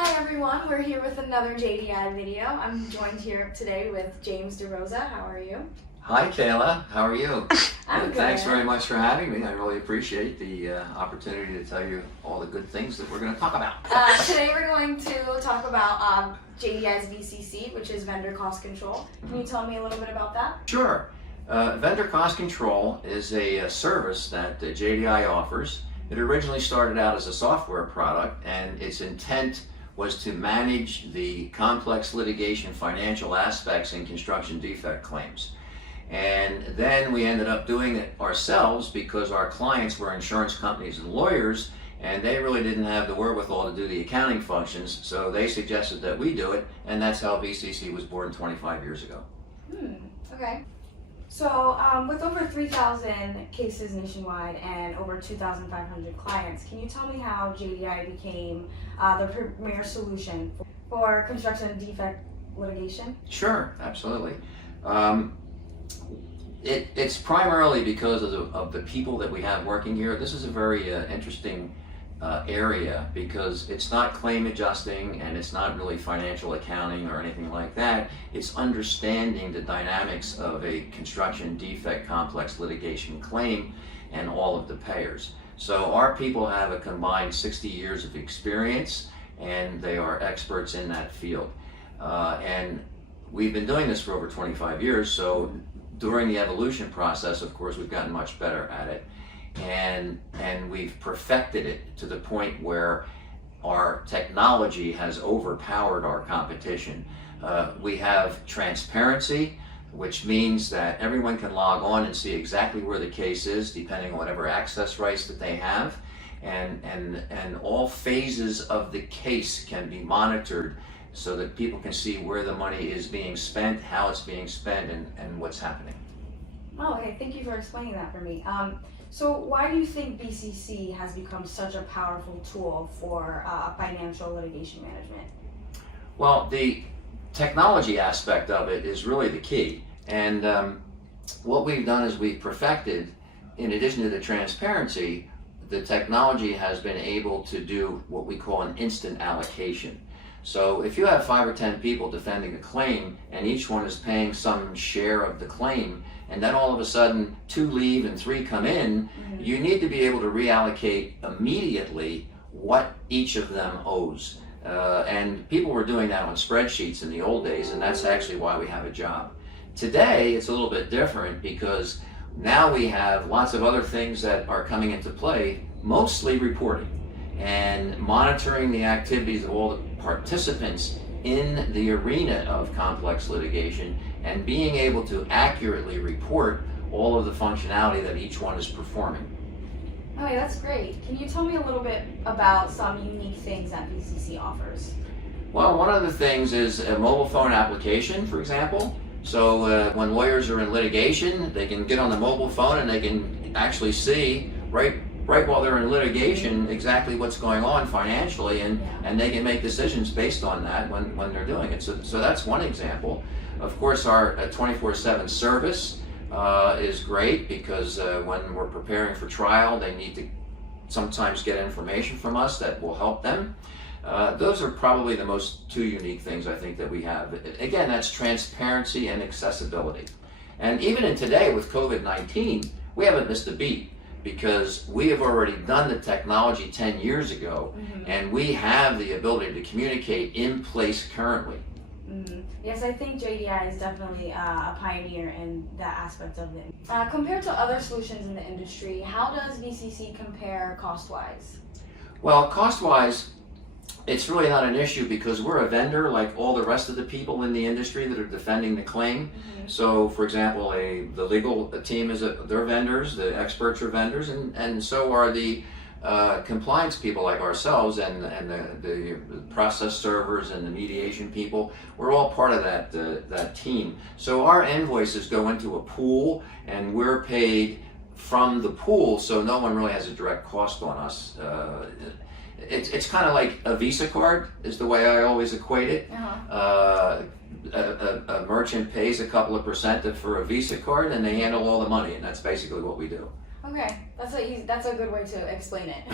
Hi everyone, we're here with another JDI video. I'm joined here today with James DeRosa. How are you? Hi Kala, how are you? I'm good. Thanks very much for having me. I really appreciate the opportunity to tell you all the good things that we're going to talk about. Today we're going to talk about JDI's VCC, which is vendor cost control. Can you tell me a little bit about that? Sure. Vendor cost control is a service that JDI offers. It originally started out as a software product, and its intent was to manage the complex litigation financial aspects in construction defect claims. And then we ended up doing it ourselves because our clients were insurance companies and lawyers, and they really didn't have the wherewithal to do the accounting functions, so they suggested that we do it, and that's how VCC was born 25 years ago. Okay. So with over 3,000 cases nationwide and over 2,500 clients, can you tell me how JDI became the premier solution for construction defect litigation? Sure, absolutely. It's primarily because of the people that we have working here. This is a very interesting area because it's not claim adjusting and it's not really financial accounting or anything like that. It's understanding the dynamics of a construction defect complex litigation claim and all of the payers. So our people have a combined 60 years of experience and they are experts in that field. And we've been doing this for over 25 years, so during the evolution process, of course, we've gotten much better at it. And we've perfected it to the point where our technology has overpowered our competition. We have transparency, which means that everyone can log on and see exactly where the case is, depending on whatever access rights that they have. And all phases of the case can be monitored so that people can see where the money is being spent, how it's being spent, and what's happening. Oh, okay. Thank you for explaining that for me. So why do you think BCC has become such a powerful tool for financial litigation management? Well, the technology aspect of it is really the key. And what we've done is we've perfected, in addition to the transparency, the technology has been able to do what we call an instant allocation. So if you have 5 or 10 people defending a claim and each one is paying some share of the claim, and then all of a sudden 2 leave and 3 come in, you need to be able to reallocate immediately what each of them owes. And people were doing that on spreadsheets in the old days, and that's actually why we have a job. Today it's a little bit different because now we have lots of other things that are coming into play, mostly reporting and monitoring the activities of all the participants in the arena of complex litigation and being able to accurately report all of the functionality that each one is performing. Okay, that's great. Can you tell me a little bit about some unique things that VCC offers? Well, one of the things is a mobile phone application, for example. So when lawyers are in litigation, they can get on the mobile phone and they can actually see right while they're in litigation exactly what's going on financially, and they can make decisions based on that when they're doing it. So that's one example. Of course, our 24/7 service is great because when we're preparing for trial, they need to sometimes get information from us that will help them. Those are probably the most 2 unique things I think that we have. Again, that's transparency and accessibility. And even in today with COVID-19, we haven't missed a beat, because we have already done the technology 10 years ago, and we have the ability to communicate in place currently. Yes, I think JDI is definitely a pioneer in that aspect of it. Compared to other solutions in the industry, how does VCC compare cost-wise? Well, cost-wise, it's really not an issue because we're a vendor like all the rest of the people in the industry that are defending the claim. So, for example, the legal team they're vendors, the experts are vendors, and so are the compliance people like ourselves and the process servers and the mediation people. We're all part of that team. So our invoices go into a pool and we're paid from the pool, so no one really has a direct cost on us. It's kind of like a Visa card is the way I always equate it. A merchant pays a couple of % for a Visa card and they handle all the money, and that's basically what we do. Okay, that's a good way to explain it.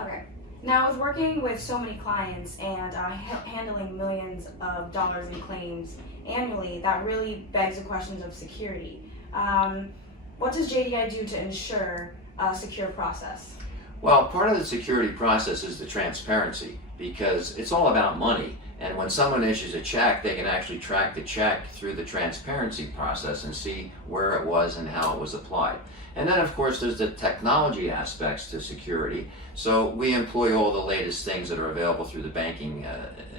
Okay. Now, with working with so many clients and handling millions of dollars in claims annually, that really begs the questions of security. What does JDI do to ensure a secure process? Well, part of the security process is the transparency, because it's all about money. And when someone issues a check, they can actually track the check through the transparency process and see where it was and how it was applied. And then, of course, there's the technology aspects to security. So we employ all the latest things that are available through the banking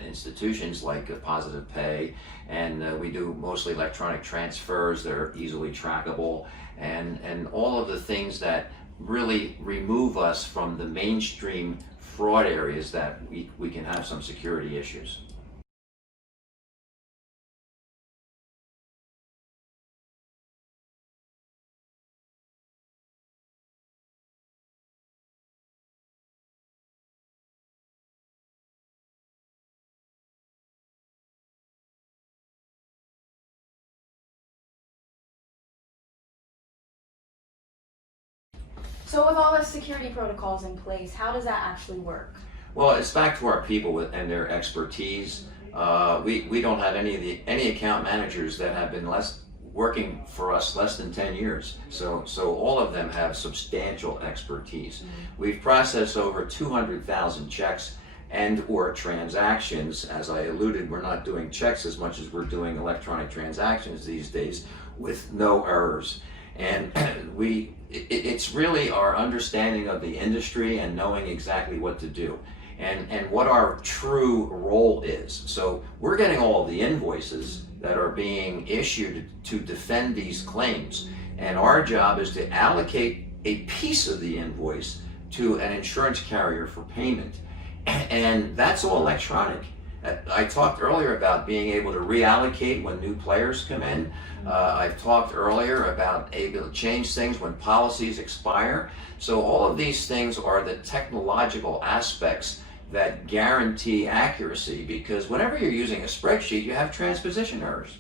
institutions, like positive pay, and we do mostly electronic transfers that are easily trackable, and all of the things that really remove us from the mainstream fraud areas that we can have some security issues. So, with all the security protocols in place, how does that actually work? Well, it's back to our people and their expertise. We don't have any account managers that have been working for us less than 10 years. So all of them have substantial expertise. We've processed over 200,000 checks and or transactions. As I alluded, we're not doing checks as much as we're doing electronic transactions these days with no errors. And it's really our understanding of the industry and knowing exactly what to do and what our true role is. So we're getting all the invoices that are being issued to defend these claims, and our job is to allocate a piece of the invoice to an insurance carrier for payment, and that's all electronic. I talked earlier about being able to reallocate when new players come in. I've talked earlier about able to change things when policies expire. So all of these things are the technological aspects that guarantee accuracy, because whenever you're using a spreadsheet, you have transposition errors.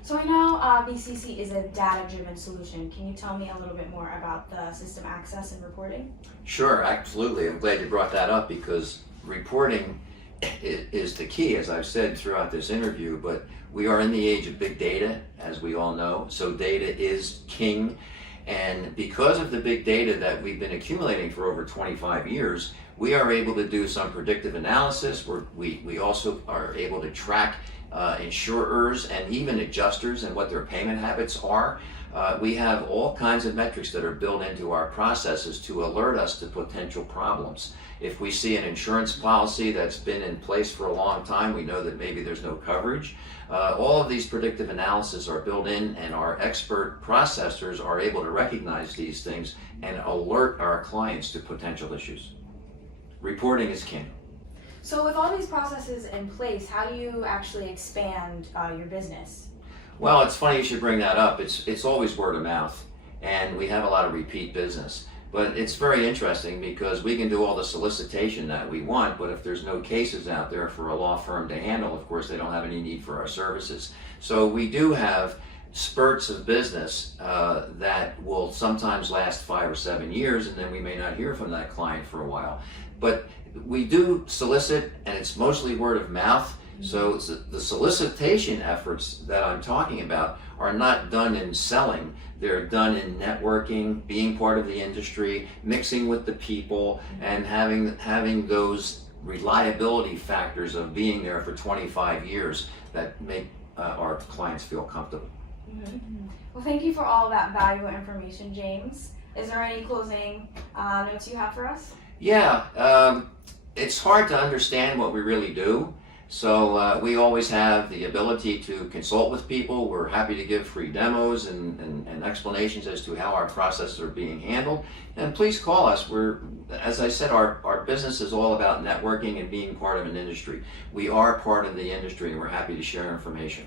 So I know BCC is a data-driven solution. Can you tell me a little bit more about the system access and reporting? Sure, absolutely. I'm glad you brought that up, because reporting is the key, as I've said throughout this interview. But we are in the age of big data, as we all know, so data is king. And because of the big data that we've been accumulating for over 25 years, we are able to do some predictive analysis. We also are able to track insurers and even adjusters and what their payment habits are. We have all kinds of metrics that are built into our processes to alert us to potential problems. If we see an insurance policy that's been in place for a long time, we know that maybe there's no coverage. All of these predictive analysis are built in, and our expert processors are able to recognize these things and alert our clients to potential issues. Reporting is king. So with all these processes in place, how do you actually expand your business? Well, it's funny you should bring that up. It's always word of mouth, and we have a lot of repeat business. But it's very interesting because we can do all the solicitation that we want, but if there's no cases out there for a law firm to handle, of course, they don't have any need for our services. So we do have spurts of business that will sometimes last 5 or 7 years, and then we may not hear from that client for a while. But we do solicit, and it's mostly word of mouth. So the solicitation efforts that I'm talking about are not done in selling. They're done in networking, being part of the industry, mixing with the people, and having those reliability factors of being there for 25 years that make our clients feel comfortable. Well, thank you for all of that valuable information, James. Is there any closing notes you have for us? Yeah, it's hard to understand what we really do. So we always have the ability to consult with people. We're happy to give free demos and explanations as to how our processes are being handled. And please call us. As I said, our business is all about networking and being part of an industry. We are part of the industry, and we're happy to share information.